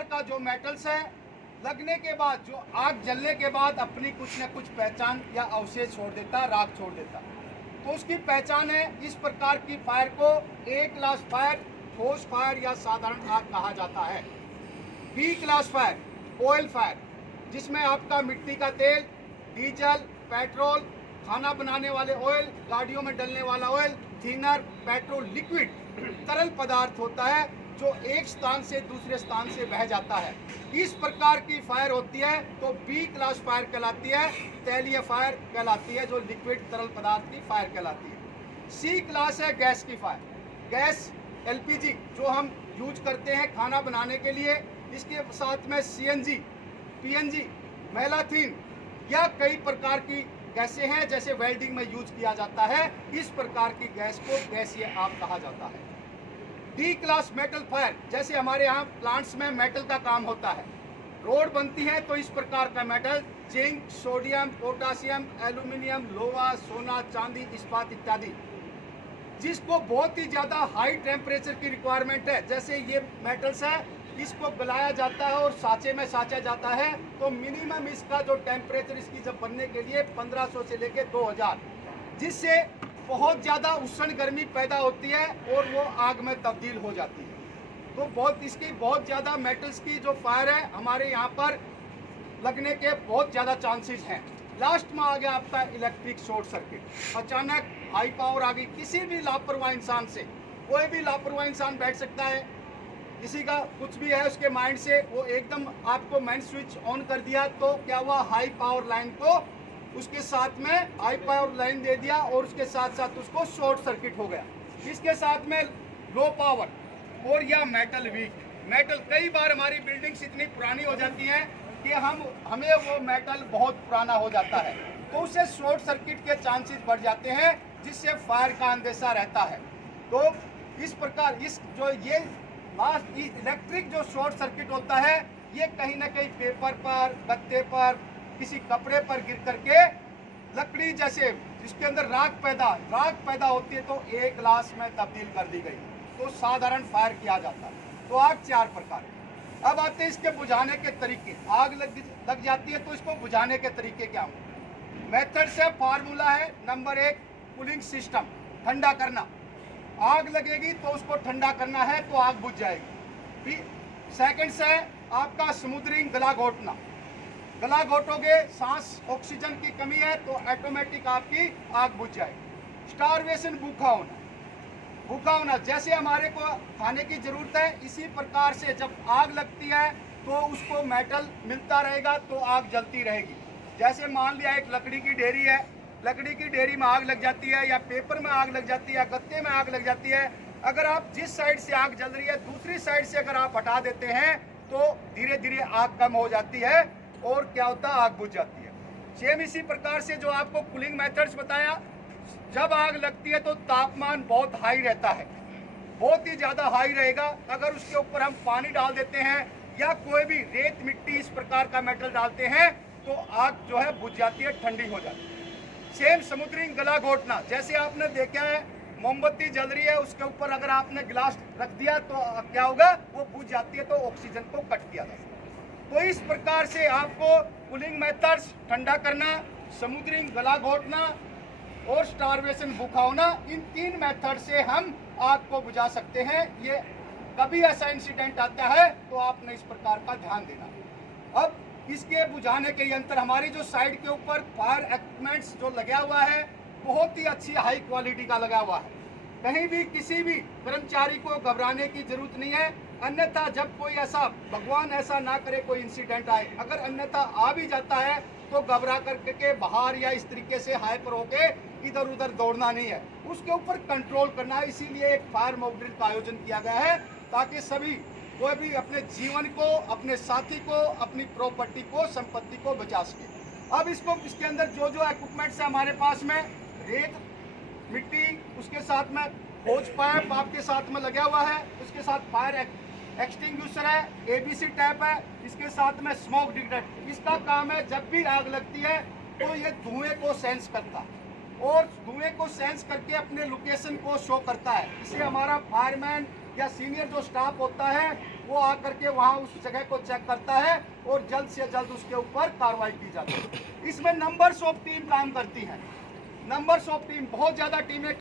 प्रकार का जो मेटल्स है लगने के बाद, जो आग जलने के बाद अपनी कुछ न कुछ पहचान या अवशेष छोड़ देता, राख छोड़ देता। तो उसकी पहचान है। इस प्रकार की फायर को ए क्लास फायर, ठोस फायर या साधारण आग कहा जाता है। B class fire, oil fire, जिसमें आपका मिट्टी का तेल, डीजल, पेट्रोल, खाना बनाने वाले ऑयल, गाड़ियों में डलने वाला ऑयल, थिनर, पेट्रोल, लिक्विड, तरल पदार्थ होता है जो एक स्थान से दूसरे स्थान से बह जाता है। इस प्रकार की फायर होती है तो बी क्लास फायर कहलाती है। तैलीय फायर कहलाती है, जो लिक्विड तरल पदार्थ की फायर कहलाती है। सी क्लास है गैस की फायर। गैस एलपीजी जो हम यूज करते हैं खाना बनाने के लिए, इसके साथ में सीएनजी, पीएनजी, मैलाथीन या कई प्रकार की गैसें हैं जैसे वेल्डिंग में यूज किया जाता है। इस प्रकार की गैस को गैसीय आग कहा जाता है। डी क्लास मेटल फायर, जैसे हमारे यहाँ प्लांट्स में मेटल का काम होता है, रोड बनती है तो इस प्रकार का metal zinc, sodium, potassium, aluminium, लोहा, सोना, चांदी, इस्पात इत्यादि, जिसको बहुत ही ज़्यादा हाई टेम्परेचर की रिक्वायरमेंट है। जैसे ये मेटल्स है, इसको गलाया जाता है और साँचे में साँचा जाता है, तो मिनिमम इसका जो टेम्परेचर इसकी जब बनने के लिए 1500 से लेके 2000, जिससे बहुत ज़्यादा उष्ण गर्मी पैदा होती है और वो आग में तब्दील हो जाती है। तो बहुत इसकी बहुत ज़्यादा मेटल्स की जो फायर है हमारे यहाँ पर लगने के बहुत ज़्यादा चांसेस हैं। लास्ट में आ गया आपका इलेक्ट्रिक शॉर्ट सर्किट। अचानक हाई पावर आ गई किसी भी लापरवाह इंसान से, कोई भी लापरवाह इंसान बैठ सकता है, किसी का कुछ भी है उसके माइंड से, वो एकदम आपको मेन स्विच ऑन कर दिया तो क्या हुआ, हाई पावर लाइन को उसके साथ में हाई पावर लाइन दे दिया और उसके साथ साथ उसको शॉर्ट सर्किट हो गया। इसके साथ में लो पावर और या मेटल वीक, मेटल कई बार हमारी बिल्डिंग्स इतनी पुरानी हो जाती हैं कि हमें वो मेटल बहुत पुराना हो जाता है, तो उससे शॉर्ट सर्किट के चांसेस बढ़ जाते हैं, जिससे फायर का अंदेशा रहता है। तो इस प्रकार ये इलेक्ट्रिक जो शॉर्ट सर्किट होता है, ये कहीं ना कहीं पेपर पर, गत्ते पर, किसी कपड़े पर गिर करके लकड़ी जैसे जिसके अंदर राख पैदा होती है तो एक ग्लास में तब्दील कर दी गई, तो साधारण फायर किया जाता है। तो आग 4 प्रकार। अब आते हैं इसके बुझाने के तरीके। आग लग जाती है तो इसको बुझाने के तरीके क्या होंगे। मेथड से फार्मूला है नंबर 1, कूलिंग सिस्टम, ठंडा करना। आग लगेगी तो उसको ठंडा करना है तो आग बुझ जाएगी। सेकंड से आपका स्मूदरिंग, गला घोटना। गला घोटोगे, सांस ऑक्सीजन की कमी है तो ऑटोमेटिक आपकी आग बुझ जाएगी। स्टारवेशन, भूखा होना, जैसे हमारे को खाने की जरूरत है इसी प्रकार से जब आग लगती है तो उसको मेटल मिलता रहेगा तो आग जलती रहेगी। जैसे मान लिया एक लकड़ी की ढेरी है, लकड़ी की ढेरी में आग लग जाती है या पेपर में आग लग जाती है या गत्ते में आग लग जाती है, अगर आप जिस साइड से आग जल रही है दूसरी साइड से अगर आप हटा देते हैं तो धीरे धीरे आग कम हो जाती है और क्या होता है, आग बुझ जाती है। सेम इसी प्रकार से जो आपको कूलिंग मेथड्स बताया, जब आग लगती है तो तापमान बहुत हाई रहता है, बहुत ही ज़्यादा हाई रहेगा। अगर उसके ऊपर हम पानी डाल देते हैं या कोई भी रेत, मिट्टी, इस प्रकार का मेटल डालते हैं तो आग जो है बुझ जाती है, ठंडी हो जाती है। सेम स्मूदरिंग, गला घोटना, जैसे आपने देखा है मोमबत्ती जल रही है उसके ऊपर अगर आपने गिलास रख दिया तो क्या होगा, वो बुझ जाती है तो ऑक्सीजन को कट किया जाता है। तो इस प्रकार से आपको कूलिंग मेथड्स, ठंडा करना, स्मूदरिंग, गला घोटना और स्टारवेशन, भूखा होना, इन 3 मेथड से हम आग को बुझा सकते हैं। ये कभी ऐसा इंसिडेंट आता है तो आपने इस प्रकार का ध्यान देना। अब इसके बुझाने के यंत्र हमारी जो साइड के ऊपर फायर इक्विपमेंट्स जो लगा हुआ है बहुत ही अच्छी हाई क्वालिटी का लगा हुआ है, कहीं भी किसी भी कर्मचारी को घबराने की जरूरत नहीं है। अन्यथा जब कोई ऐसा, भगवान ऐसा ना करे, कोई इंसिडेंट आए, अगर अन्यथा आ भी जाता है तो घबरा करके बाहर या इस तरीके से हाइपर होके इधर उधर दौड़ना नहीं है, उसके ऊपर कंट्रोल करना है। इसीलिए एक फायर मॉक ड्रिल का आयोजन किया गया है ताकि सभी कोई भी अपने जीवन को, अपने साथी को, अपनी प्रॉपर्टी को, संपत्ति को बचा सके। अब इसके अंदर जो इक्विपमेंट्स है हमारे पास में, रेत, मिट्टी, उसके साथ में होज पाइप आपके साथ में लगा हुआ है, उसके साथ फायर एक्सटिंग्विशर है, एबीसी टैप है, इसके साथ में स्मोक डिटेक्टर। इसका काम है जब भी आग लगती है तो ये धुएं को सेंस करता है और धुएं को सेंस करके अपने लोकेशन को शो करता है। इसे हमारा फायरमैन या सीनियर जो स्टाफ होता है वो आकर के वहाँ उस जगह को चेक करता है और जल्द से जल्द उसके ऊपर कार्रवाई की जाती है। इसमें नंबर्स ऑफ टीम काम करती हैं, नंबर्स ऑफ टीम, बहुत ज़्यादा टीमें